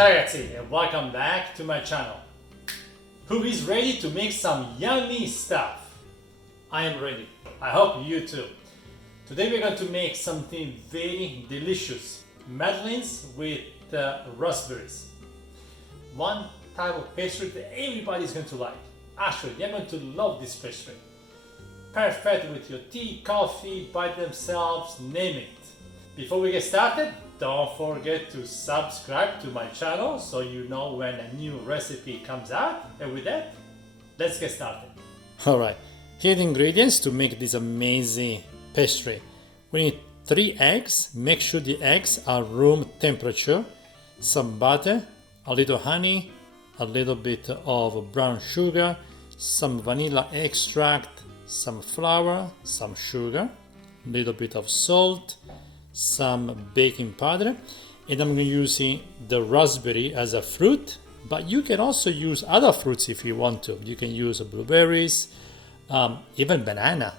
Ciao ragazzi and welcome back to my channel. Who is ready to make some yummy stuff? I am ready. I hope you too. Today we're going to make something very delicious. Madeleines with raspberries. One type of pastry that everybody is going to like. Actually, they're going to love this pastry. Perfect with your tea, coffee, by themselves, name it. Before we get started, don't forget to subscribe to my channel so you know when a new recipe comes out. And with that, let's get started. Alright, here are the ingredients to make this amazing pastry. We need 3 eggs. Make sure the eggs are room temperature, some butter, a little honey, a little bit of brown sugar, some vanilla extract, some flour, some sugar, a little bit of salt, some baking powder, and I'm using the raspberry as a fruit, but you can also use other fruits if you want to. You can use blueberries, even banana,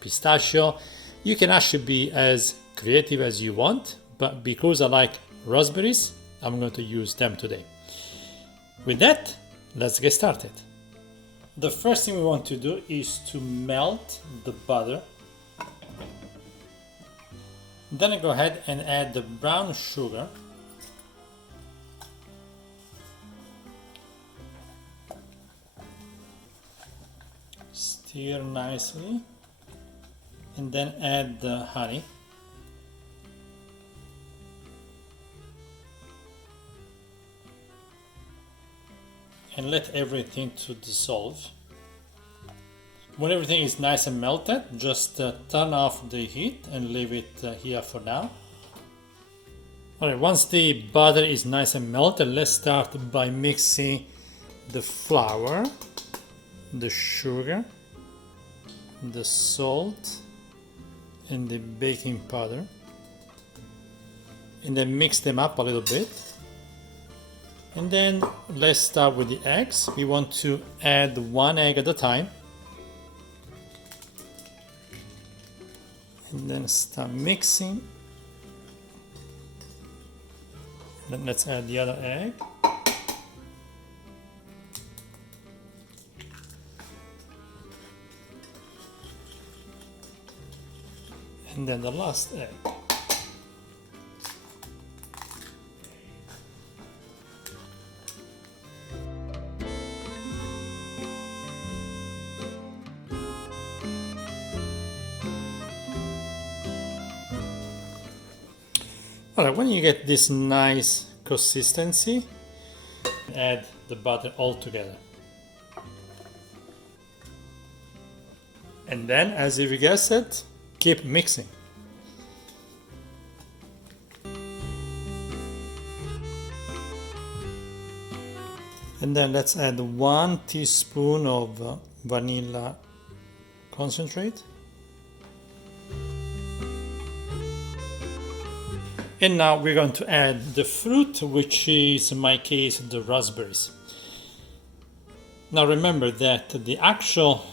pistachio. You can actually be as creative as you want, but because I like raspberries, I'm going to use them today. With that, let's get started. The first thing we want to do is to melt the butter. Then I go ahead and add the brown sugar. Stir nicely. And then add the honey. And let everything to dissolve. When everything is nice and melted, just turn off the heat and leave it here for now. Alright, once the butter is nice and melted, let's start by mixing the flour, the sugar, the salt, and the baking powder. And then mix them up a little bit. And then let's start with the eggs. We want to add 1 egg at a time. And then start mixing. Then let's add the other egg. And then the last egg. Alright, when you get this nice consistency, add the butter all together. And then, as if you guessed it, keep mixing. And then let's add 1 teaspoon of vanilla concentrate. And now we're going to add the fruit, which is in my case the raspberries. Now remember that the actual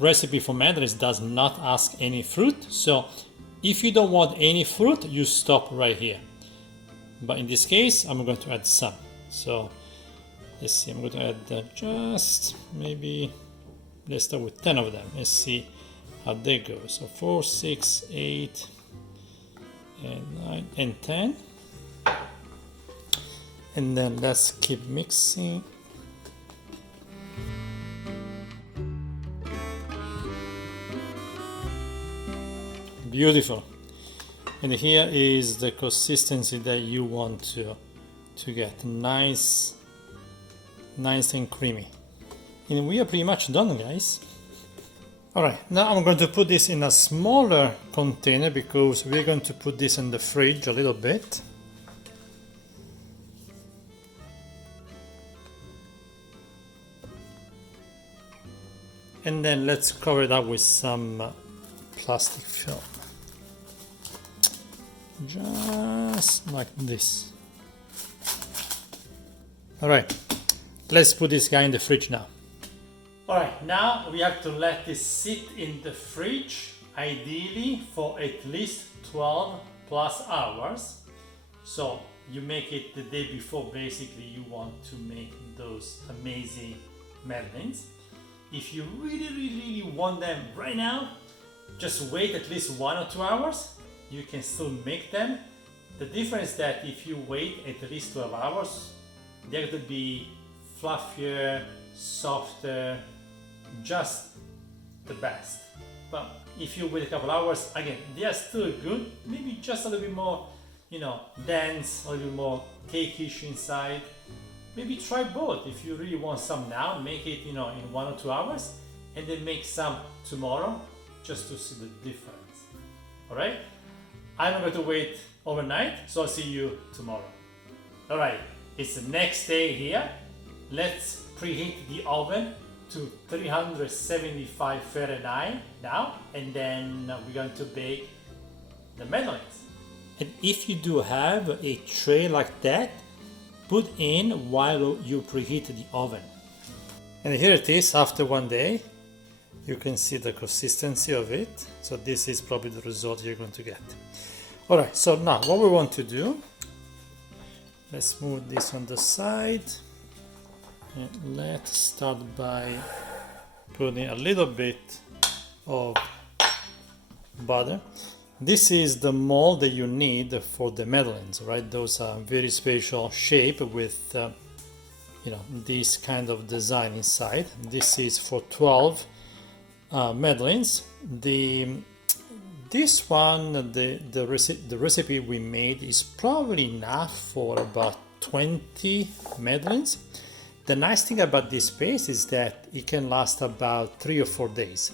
recipe for Madeleines does not ask any fruit, so if you don't want any fruit, you stop right here. But in this case, I'm going to add some. So let's see, I'm going to add just maybe, let's start with 10 of them. Let's see how they go. So 4, 6, 8, and 9 and 10. And then let's keep mixing. Beautiful. And here is the consistency that you want to get. Nice and creamy. And we are pretty much done, guys. Alright, now I'm going to put this in a smaller container because we're going to put this in the fridge a little bit. And then let's cover it up with some plastic film. Just like this. Alright, let's put this guy in the fridge now. Alright, now we have to let this sit in the fridge, ideally for at least 12 plus hours. So you make it the day before, basically you want to make those amazing Madeleines. If you really want them right now, just wait at least 1 or 2 hours. You can still make them. The difference is that if you wait at least 12 hours, they're going to be fluffier, softer, just the best. But if you wait a couple hours, again, they are still good, maybe just a little bit more, dense, a little bit more cakeish inside. Maybe try both. If you really want some now, make it, in 1 or 2 hours, and then make some tomorrow, just to see the difference. All right? I'm going to wait overnight, so I'll see you tomorrow. All right, it's the next day here. Let's preheat the oven to 375 Fahrenheit now, and then we're going to bake the Madeleines. And if you do have a tray like that, put in while you preheat the oven. And here it is after 1 day. You can see the consistency of it. So this is probably the result you're going to get. All right, so now what we want to do, let's move this on the side. And let's start by putting a little bit of butter. This is the mold that you need for the Madeleines, right? Those are very special shape with, this kind of design inside. This is for 12 Madeleines. This one, the recipe we made is probably enough for about 20 Madeleines. The nice thing about this paste is that it can last about 3 or 4 days.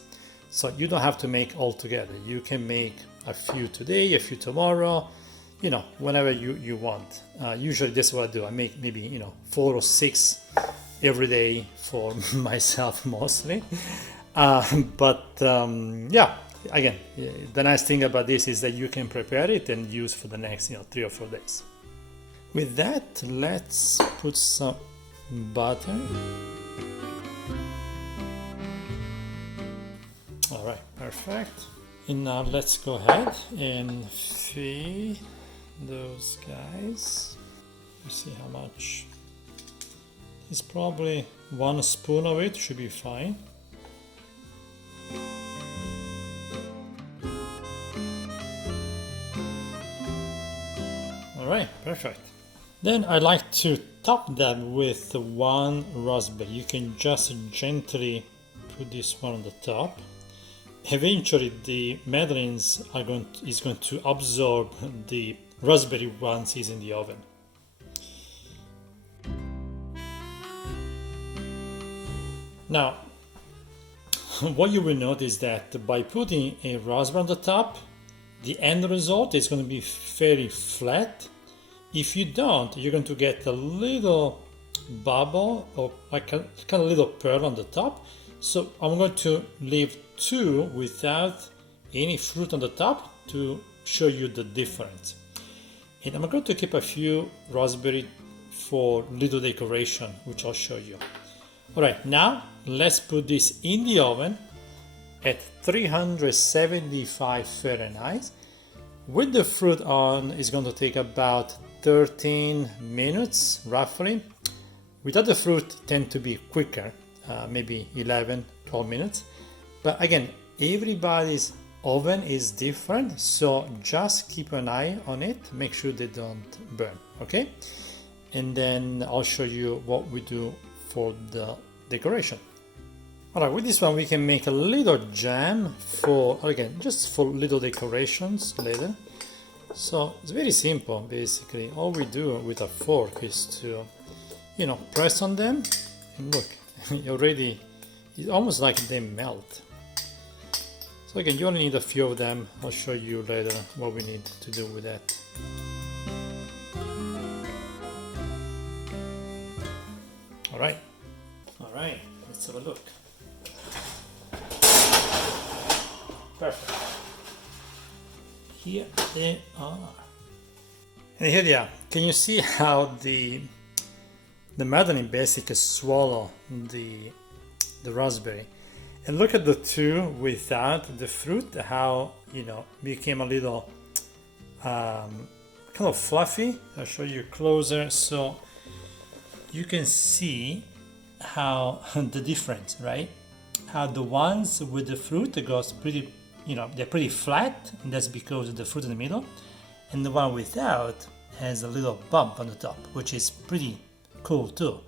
So you don't have to make all together. You can make a few today, a few tomorrow, whenever you want. Usually that's what I do. I make maybe, 4 or 6 every day for myself mostly. Yeah, again, the nice thing about this is that you can prepare it and use for the next, 3 or 4 days. With that, let's put some butter. All right, perfect. And now let's go ahead and feed those guys. Let's see how much. It's probably 1 spoon of it should be fine. All right, perfect. Then I like to top them with 1 raspberry. You can just gently put this one on the top. Eventually the Madeleines is going to absorb the raspberry once it's in the oven. Now, what you will notice that by putting a raspberry on the top, the end result is going to be fairly flat. If you don't, you're going to get a little bubble or like a kind of little pearl on the top. So I'm going to leave 2 without any fruit on the top to show you the difference. And I'm going to keep a few raspberry for little decoration, which I'll show you. All right, now let's put this in the oven at 375 Fahrenheit. With the fruit on, it's going to take about 13 minutes roughly. Without the fruit, tend to be quicker, maybe 11, 12 minutes. But again, everybody's oven is different, so just keep an eye on it. Make sure they don't burn, okay? And then I'll show you what we do for the decoration. All right, with this one we can make a little jam for, again, just for little decorations later. So it's very simple, basically. All we do with a fork is to, press on them, and look, already, it's almost like they melt. So again, you only need a few of them. I'll show you later what we need to do with that. All right, let's have a look. Perfect. Here they are. And here they are. Can you see how the Madeleine basically swallow the raspberry? And look at the 2 without the fruit, how, became a little kind kind of fluffy. I'll show you closer so you can see how the difference, right? How the ones with the fruit goes pretty, they're pretty flat, and that's because of the fruit in the middle. And the one without has a little bump on the top, which is pretty cool too.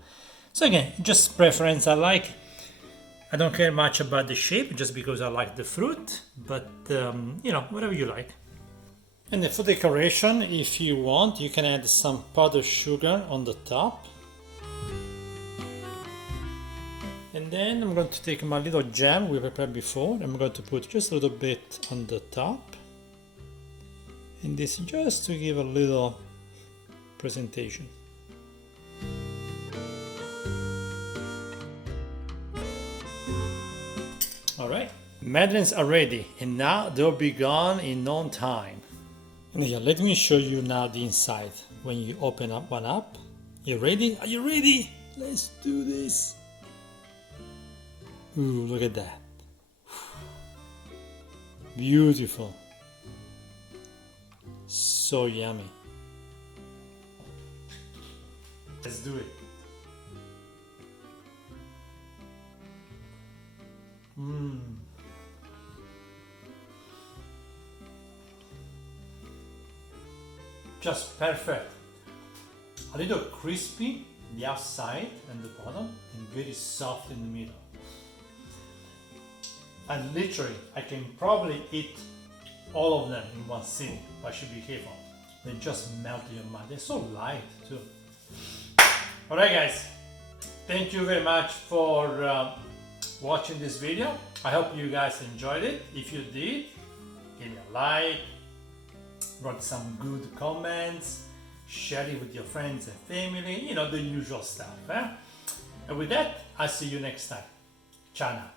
So again, just preference. I don't care much about the shape just because I like the fruit, but whatever you like. And then for decoration, if you want, you can add some powdered sugar on the top. And then I'm going to take my little jam we prepared before. I'm going to put just a little bit on the top. And this just to give a little presentation. Alright, Madeleines are ready, and now they'll be gone in no time. And here, let me show you now the inside. When you open up one up, you ready? Are you ready? Let's do this. Ooh, look at that. Beautiful. So yummy. Let's do it. Just perfect. A little crispy the outside and the bottom, and very soft in the middle. And literally, I can probably eat all of them in one sitting. I should be careful. They just melt in your mouth. They're so light too. Alright guys, thank you very much for watching this video. I hope you guys enjoyed it. If you did, give me a like, write some good comments, share it with your friends and family, the usual stuff. And with that, I'll see you next time. Ciao now.